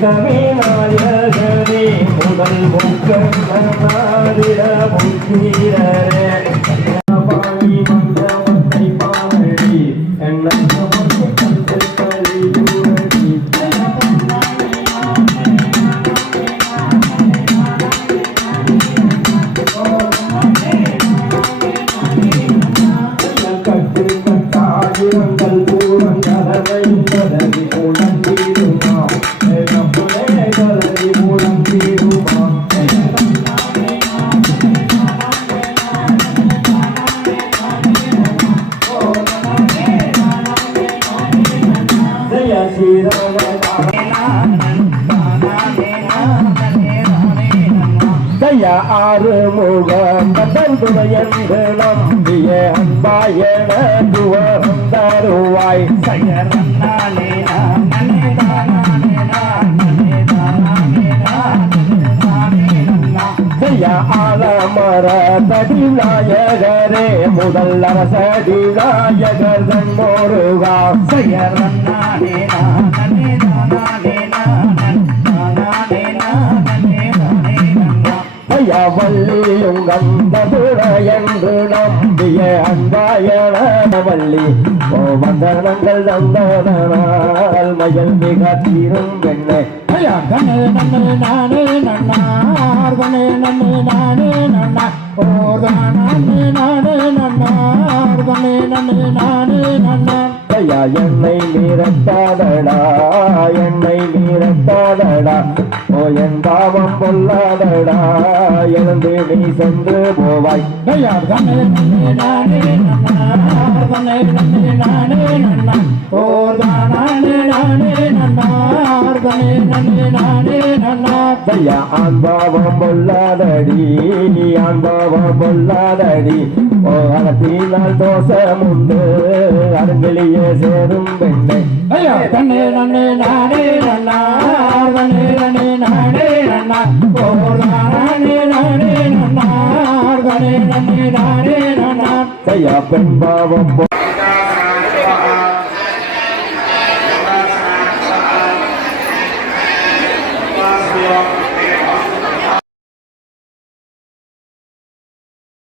கவிநாயகரே முதல் முக்கண்ணாரிட முக்கீரரே பாவி மந்தவத்தை பாவடி என்ன ஆறுமுகம் என்று நம்பிய அன்பாயன துவரம் தருவாய் ஆலமர தடிநாயகரே முதல் அரசடி நாயகர் தன்னோருகா வள்ளியும் கந்தபுர என்று நம்பிய அன்பாயன வள்ளி வந்தனங்கள் தந்தனால் மயல் மிக தீரும் பெண்ணே கண்ணே நன்னு நானே நன்னார் கண்ணே நன்னு நானே நன்னார் ஓர்தானே நானே நன்னார் கண்ணே நன்னு நானே நன்னார் என்னை மீறத்தாதடா என்னை மீறத்தாதடா ஓ என் பாவம் பொல்லாதடா எழுந்து நீ சென்று போவாய் கண்ணே நானே நன்னார் கண்ணே நானே நன்னார் ஓர்தானே நானே நன்னார் கண்ணே நானே நன்னார் ஆன்பாவம் பொல்லாதடி ஆன்பாவம் பொல்லாதடி ஓ அகத்தினால் தோஷம் உண்டு அருங்கிலேயே சேரும் பெண்ணை கண்ணே நன்னே நானே நன்னார் கண்ணே நன்னே நானே நன்னார் ஓர்தானே நானே நன்னார் கண்ணே நன்னே நானே நன்னார் பெண் பாவம்